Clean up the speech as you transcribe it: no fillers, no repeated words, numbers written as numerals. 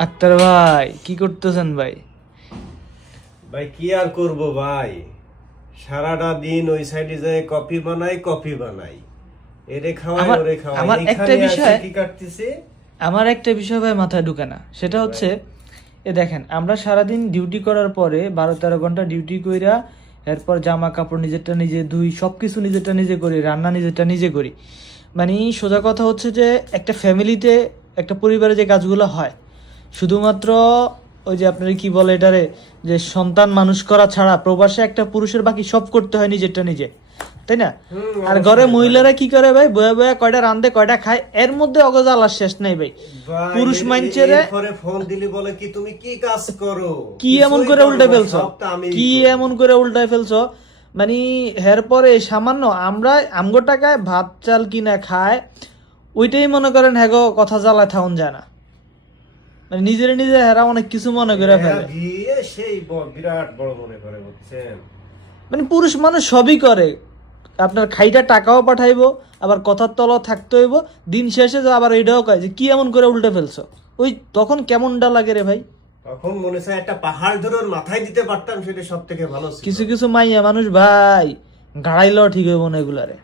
আক্তার ভাই কি করতেছেন ভাই? ভাই কি আর করব ভাই, সারাটা দিন ওই সাইডে যায় কফি বানাই, এরে খাওয়াই আমার ওরে খাওয়াই, আমার একটা এইখানে বিষয় কি কাটতেছে। আমার একটা বিষয় ভাই মাথায় ঢুকে না, সেটা হচ্ছে দেখেন, আমরা সারাদিন ডিউটি করার পরে 12-13 ঘন্টা ডিউটি কইরা এরপর জামা কাপড় নিজেরটা নিজে ধুই, সবকিছু নিজেরটা নিজে করি, রান্না নিজেরটা নিজে করি। মানে সোজা কথা হচ্ছে যে একটা ফ্যামিলিতে, একটা পরিবারে যে কাজগুলো হয় শুধুমাত্র ওই যে আপনার কি বলে এটারে, যে সন্তান মানুষ করা ছাড়া প্রবাসে একটা পুরুষের বাকি সব করতে হয় নিজেরটা নিজে, তাই না? আর ঘরে অবশ্যই মহিলারা কি করে ভাই, বয়া বয়া কয়টা রান্ধে কয়টা খায়, এর মধ্যে অগজালার শেষ নেই ভাই। ভাই, পুরুষ মাইনচেরে এরপরে ফোন দিলি বলে কি তুমি কি কাজ করো, কি এমন কিছুই করে করো উল্টে না, ফেলছো, সবটা আমিই কি করি। এমন করে উল্টায় ফেলছো? মানে এর পরে সামান্য আমরা আমগো টাকায় ভাত চাল কিনা খায়, ওইটাই মনে করেন হ্যাগো কথা জ্বালায় থাউন যায় না। মানে নিজেরে নিজে হেরা অনেক কিছু মনে করে এরা ফেলে। দিয়ে সেই বিরাট বড় মনে করে, বুঝছেন? মানে পুরুষ মানুষ সবই করে, আপনার খাইটা টাকাও পাঠাইবো, আবার কথার তলাও থাকতে হইব, দিন শেষে যে আবার এটাও কয় যে কি এমন করে উল্টে ফেলছো। ওই তখন কেমনটা লাগে রে ভাই। তখন মনে হয় একটা পাহাড় ধরে ওর মাথায় দিতে পারতাম, সেটা সব থেকে ভালো ছিল। কিছু কিছু মাইয়া মানুষ ভাই গাড়াইলেও ঠিক হইব না এগুলারে।